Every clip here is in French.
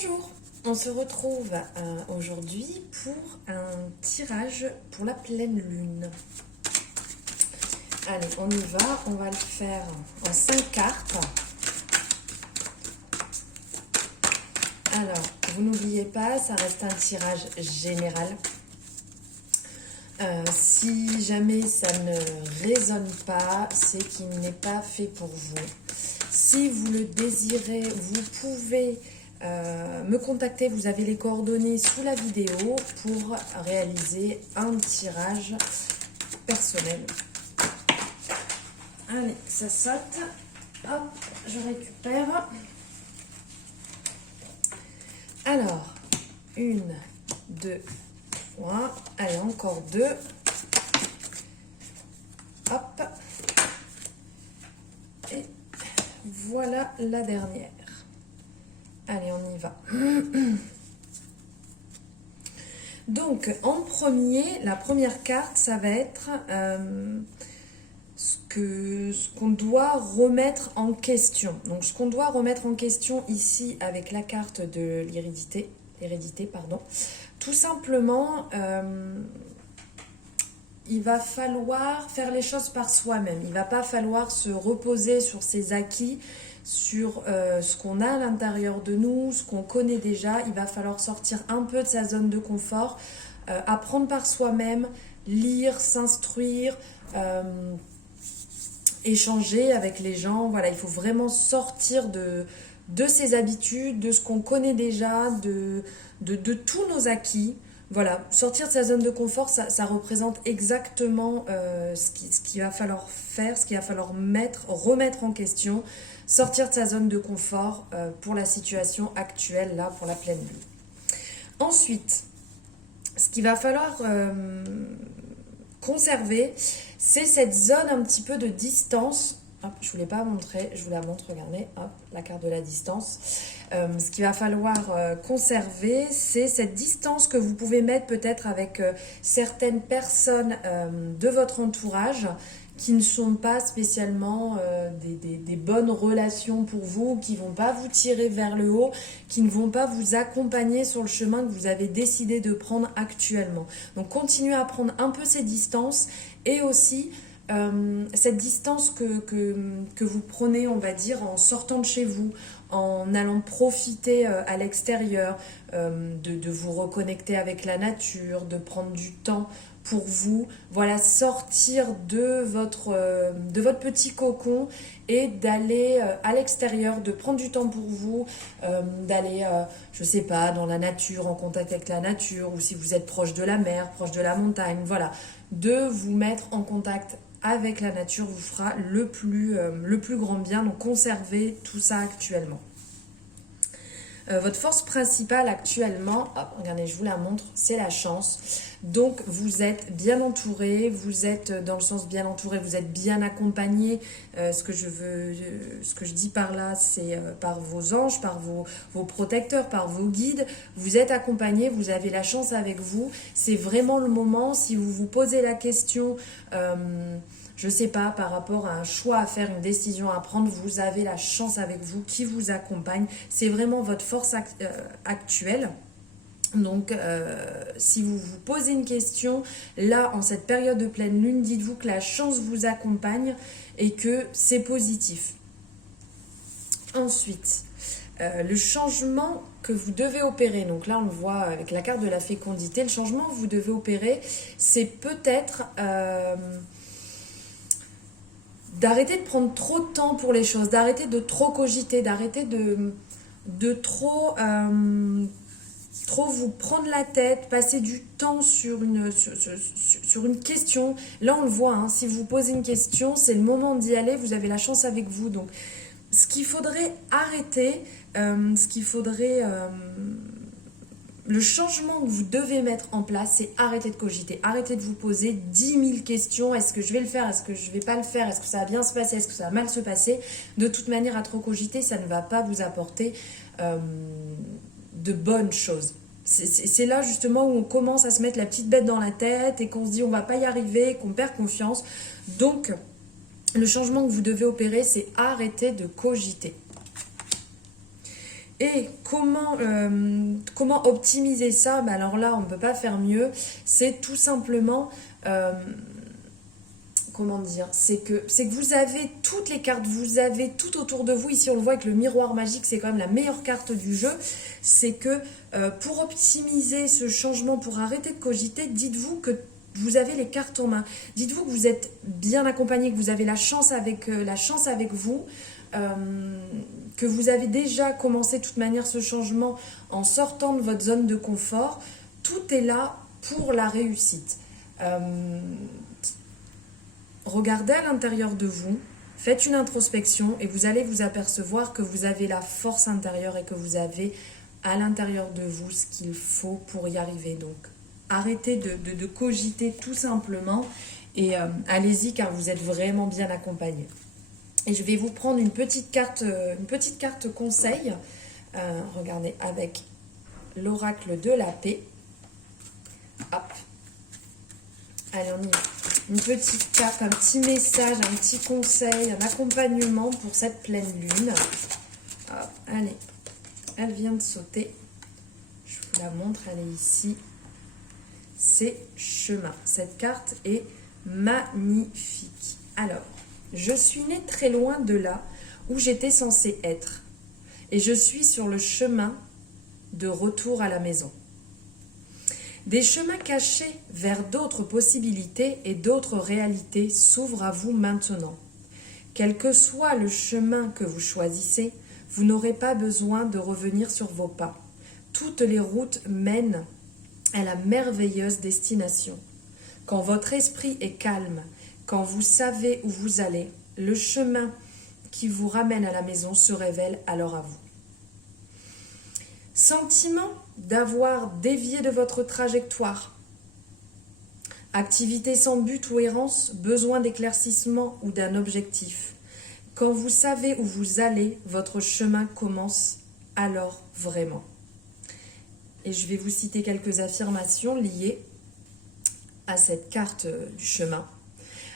Bonjour, on se retrouve aujourd'hui pour un tirage pour la pleine lune. Allez, on y va, on va le faire en 5 cartes. Alors, vous n'oubliez pas, ça reste un tirage général. Si jamais ça ne résonne pas, c'est qu'il n'est pas fait pour vous. Si vous le désirez, vous pouvez me contacter, vous avez les coordonnées sous la vidéo pour réaliser un tirage personnel. Allez, ça saute. Hop, je récupère. Alors, 1, 2, 3. Allez, encore 2. Hop. Et voilà la dernière. Allez, on y va. Donc, en premier, la première carte, ça va être ce qu'on doit remettre en question. Donc, ce qu'on doit remettre en question ici avec la carte de l'hérédité, tout simplement, il va falloir faire les choses par soi-même. Il ne va pas falloir se reposer sur ses acquis, sur ce qu'on a à l'intérieur de nous, ce qu'on connaît déjà. Il va falloir sortir un peu de sa zone de confort, apprendre par soi-même, lire, s'instruire, échanger avec les gens. Voilà, il faut vraiment sortir de ses habitudes, de ce qu'on connaît déjà, de tous nos acquis. Voilà, sortir de sa zone de confort, ça représente exactement ce qu'il va falloir faire, ce qu'il va falloir remettre en question, sortir de sa zone de confort pour la situation actuelle, là, pour la pleine lune. Ensuite, ce qu'il va falloir conserver, c'est cette zone un petit peu de distance. Hop, je ne vous l'ai pas montré, je vous la montre, regardez, hop, la carte de la distance. Ce qu'il va falloir conserver, c'est cette distance que vous pouvez mettre peut-être avec certaines personnes de votre entourage qui ne sont pas spécialement des bonnes relations pour vous, qui ne vont pas vous tirer vers le haut, qui ne vont pas vous accompagner sur le chemin que vous avez décidé de prendre actuellement. Donc continuez à prendre un peu ces distances et aussi cette distance que vous prenez, on va dire, en sortant de chez vous, en allant profiter à l'extérieur, de vous reconnecter avec la nature, de prendre du temps pour vous, voilà, sortir de votre petit cocon et d'aller à l'extérieur, de prendre du temps pour vous, d'aller, je sais pas, dans la nature, en contact avec la nature, ou si vous êtes proche de la mer, proche de la montagne, voilà, de vous mettre en contact avec la nature vous fera le plus grand bien. Donc conservez tout ça actuellement. Votre force principale actuellement, hop, regardez, je vous la montre, c'est la chance. Donc vous êtes bien entouré, vous êtes dans le sens bien entouré, vous êtes bien accompagné. Ce que je dis par là, c'est par vos anges, par vos protecteurs, par vos guides. Vous êtes accompagné, vous avez la chance avec vous. C'est vraiment le moment, si vous vous posez la question, je sais pas, par rapport à un choix à faire, une décision à prendre, vous avez la chance avec vous qui vous accompagne. C'est vraiment votre force actuelle. Donc, si vous vous posez une question, là, en cette période de pleine lune, dites-vous que la chance vous accompagne et que c'est positif. Ensuite, le changement que vous devez opérer, donc là on le voit avec la carte de la fécondité, le changement que vous devez opérer, c'est peut-être d'arrêter de prendre trop de temps pour les choses, d'arrêter de trop cogiter, d'arrêter de trop vous prendre la tête, passer du temps sur une question. Là, on le voit, hein, si vous posez une question, c'est le moment d'y aller, vous avez la chance avec vous. Donc, ce qu'il faudrait arrêter, le changement que vous devez mettre en place, c'est arrêter de cogiter, arrêter de vous poser 10 000 questions. Est-ce que je vais le faire? Est-ce que je ne vais pas le faire? Est-ce que ça va bien se passer? Est-ce que ça va mal se passer? De toute manière, à trop cogiter, ça ne va pas vous apporter de bonnes choses. C'est là justement où on commence à se mettre la petite bête dans la tête et qu'on se dit on va pas y arriver, qu'on perd confiance. Donc, le changement que vous devez opérer, c'est arrêter de cogiter. Et comment optimiser ça? Ben alors là, on ne peut pas faire mieux. C'est tout simplement, comment dire, c'est que vous avez toutes les cartes, vous avez tout autour de vous. Ici, on le voit avec le miroir magique, c'est quand même la meilleure carte du jeu. C'est que pour optimiser ce changement, pour arrêter de cogiter, dites-vous que vous avez les cartes en main. Dites-vous que vous êtes bien accompagné, que vous avez la chance avec vous. Que vous avez déjà commencé de toute manière ce changement en sortant de votre zone de confort, tout est là pour la réussite. Regardez à l'intérieur de vous, faites une introspection et vous allez vous apercevoir que vous avez la force intérieure et que vous avez à l'intérieur de vous ce qu'il faut pour y arriver. Donc arrêtez de cogiter tout simplement et allez-y car vous êtes vraiment bien accompagné. Et je vais vous prendre une petite carte conseil. Regardez, avec l'oracle de la paix. Hop. Allez, on y va. Une petite carte, un petit message, un petit conseil, un accompagnement pour cette pleine lune. Hop, allez. Elle vient de sauter. Je vous la montre, elle est ici. C'est chemin. Cette carte est magnifique. Alors, je suis née très loin de là où j'étais censée être. Et je suis sur le chemin de retour à la maison. Des chemins cachés vers d'autres possibilités et d'autres réalités s'ouvrent à vous maintenant. Quel que soit le chemin que vous choisissez, vous n'aurez pas besoin de revenir sur vos pas. Toutes les routes mènent à la merveilleuse destination. Quand votre esprit est calme, quand vous savez où vous allez, le chemin qui vous ramène à la maison se révèle alors à vous. Sentiment d'avoir dévié de votre trajectoire. Activité sans but ou errance, besoin d'éclaircissement ou d'un objectif. Quand vous savez où vous allez, votre chemin commence alors vraiment. Et je vais vous citer quelques affirmations liées à cette carte du chemin.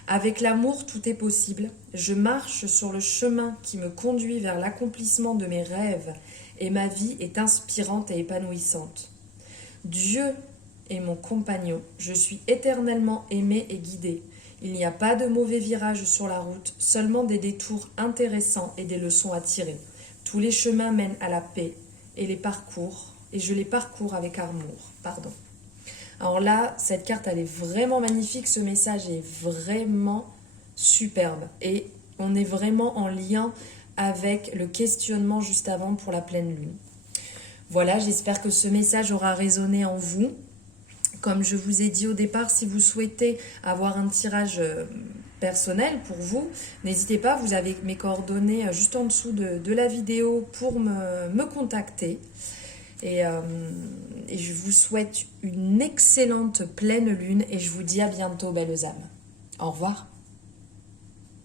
Avec l'amour, tout est possible. Je marche sur le chemin qui me conduit vers l'accomplissement de mes rêves et ma vie est inspirante et épanouissante. Dieu est mon compagnon. Je suis éternellement aimé et guidé. Il n'y a pas de mauvais virages sur la route, seulement des détours intéressants et des leçons à tirer. Tous les chemins mènent à la paix et je les parcours avec amour. Alors là, cette carte, elle est vraiment magnifique. Ce message est vraiment superbe. Et on est vraiment en lien avec le questionnement juste avant pour la pleine lune. Voilà, j'espère que ce message aura résonné en vous. Comme je vous ai dit au départ, si vous souhaitez avoir un tirage personnel pour vous, n'hésitez pas, vous avez mes coordonnées juste en dessous de la vidéo pour me contacter. Et je vous souhaite une excellente pleine lune et je vous dis à bientôt, belles âmes. Au revoir.